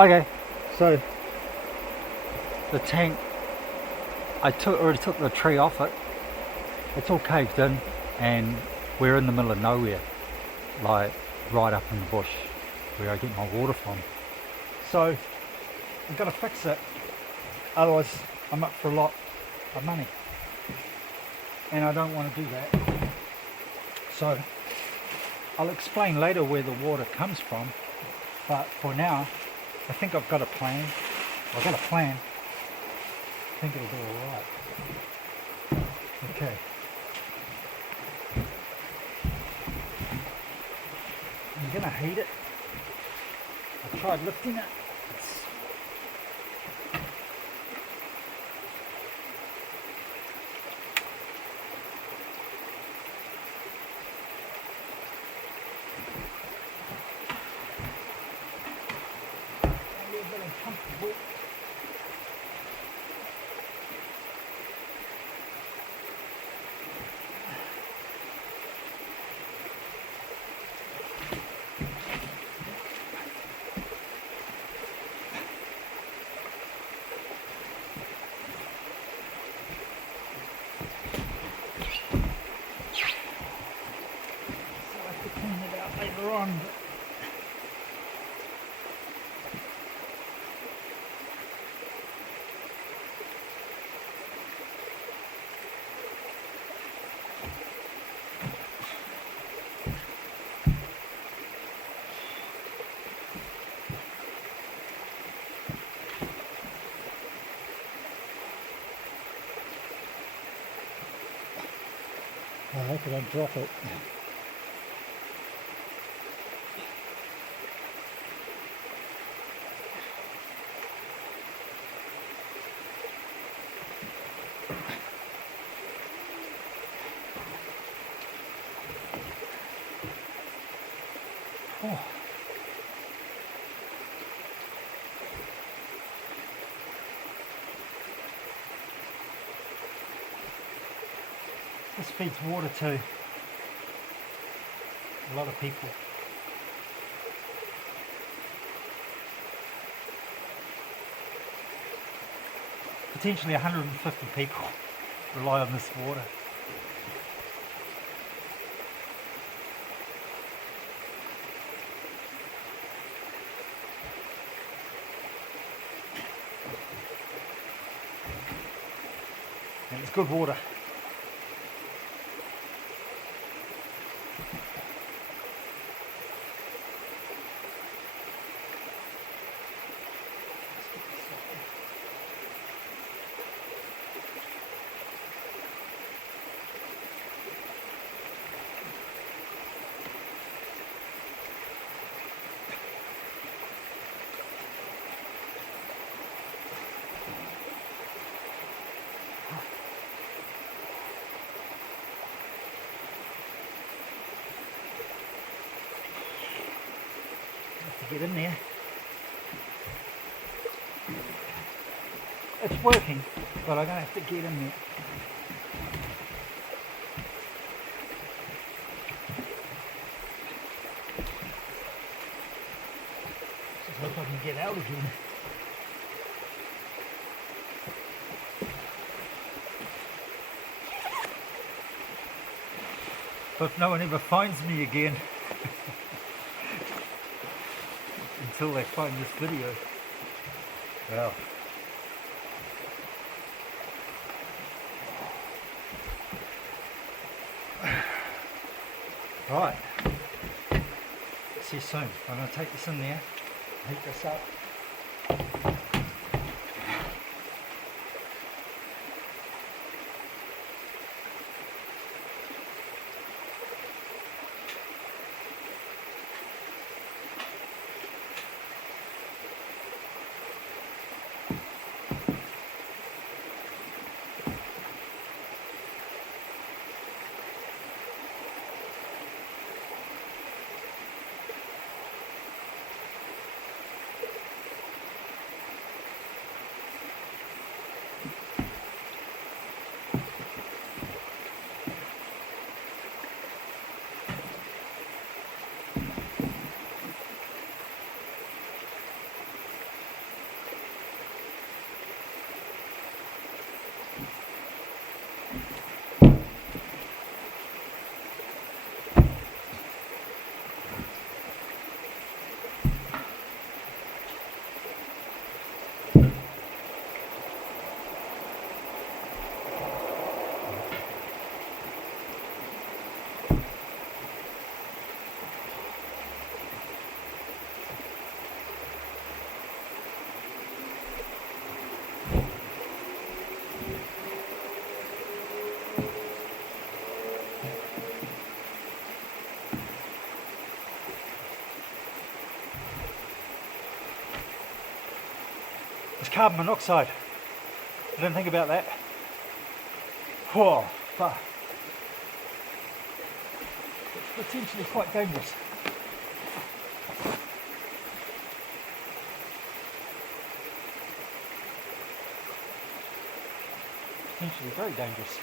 Okay, so the tank, already took the tree off it. It's all caved in, and we're in the middle of nowhere, like right up in the bush where I get my water from. So I've got to fix it, otherwise I'm up for a lot of money, and I don't want to do that. So I'll explain later where the water comes from, but for now I think I've got a plan. I've got a plan. I think it'll do alright. Okay. I'm gonna heat it. I tried lifting it. A little bit uncomfortable. Later on, I hope I don't drop it. Oh. This feeds water to a lot of people. Potentially 150 people rely on this water. And it's good water. Get in there. It's working, but I'm going to have to get in there. Just hope I can get out again. But if no one ever finds me again, until they find this video. Well, right, see you soon. I'm going to take this in there, heat this up. It's carbon monoxide. I didn't think about that. Whoa, fuck. It's potentially quite dangerous. Potentially very dangerous.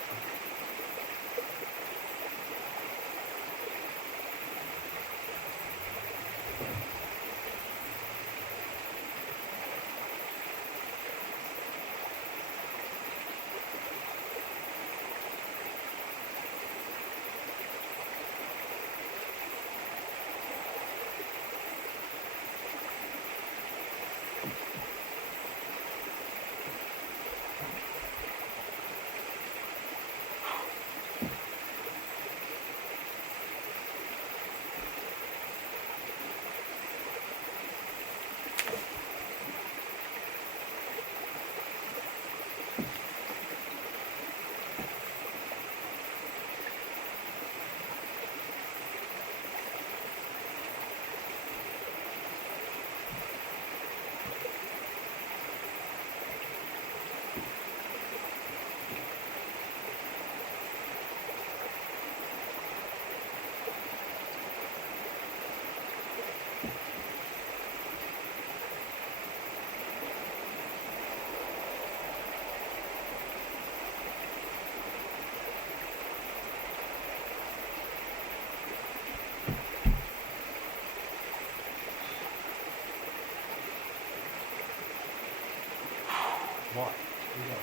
Right, here we go.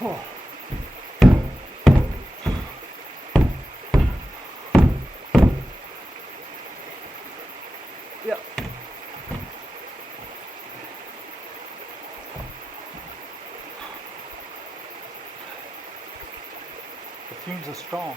Oh. Yeah. The fumes are strong.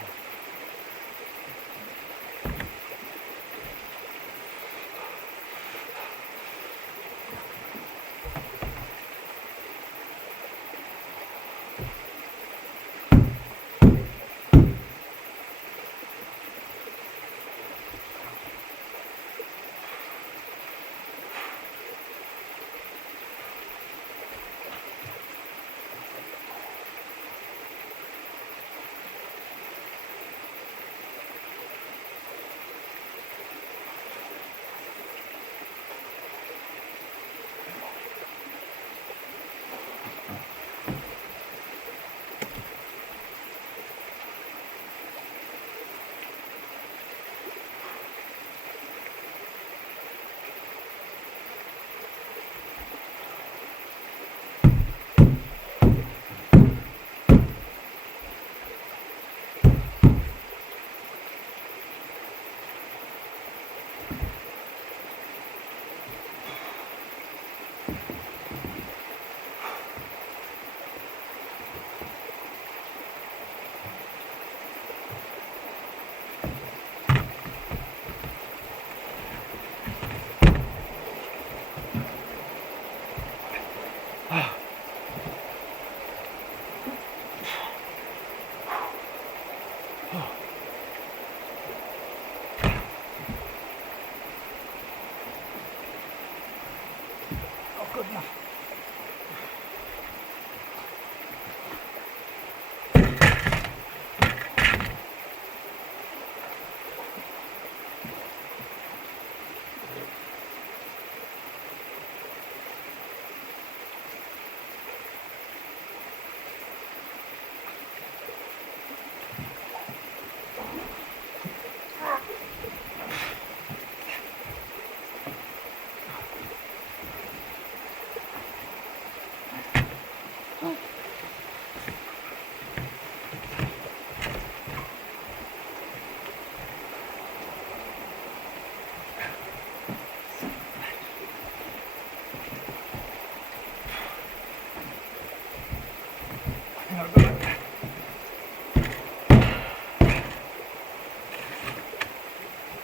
Good enough.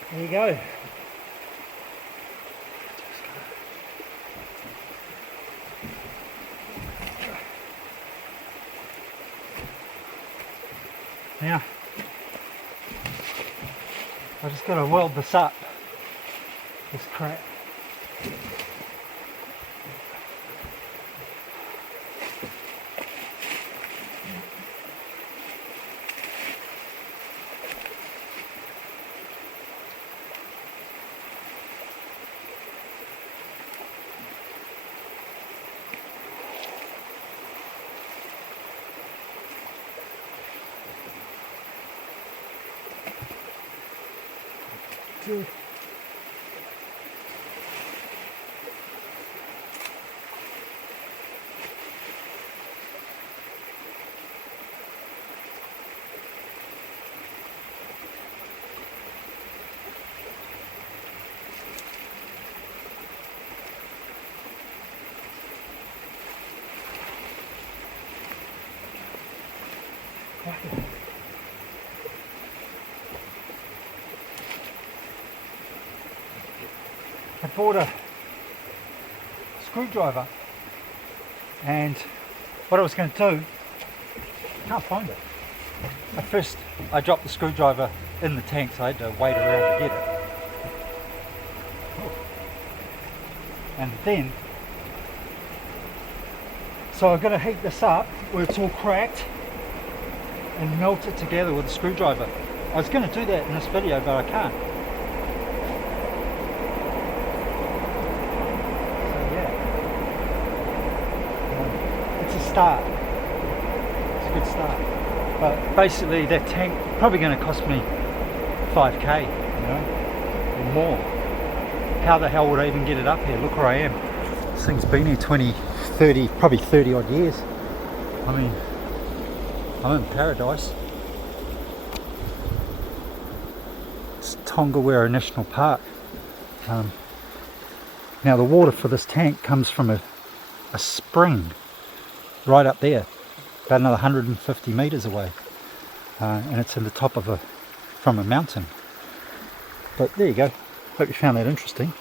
There you go. Now, I just got to weld this up, this crap. Good. I bought a screwdriver, and what I was going to do, I can't find it. At first I dropped the screwdriver in the tank, so I had to wait around to get it. And then, so I'm going to heat this up where it's all cracked and melt it together with a screwdriver. I was going to do that in this video, but I can't. Start. It's a good start. But basically that tank probably going to cost me 5k, you know, or more. How the hell would I even get it up here? Look where I am. This thing's been here 20, 30, probably 30 odd years. I mean, I'm in paradise. It's Tongariro National Park. Now the water for this tank comes from a spring right up there, about another 150 meters away, and it's in the top of from a mountain. But there you go. Hope you found that interesting.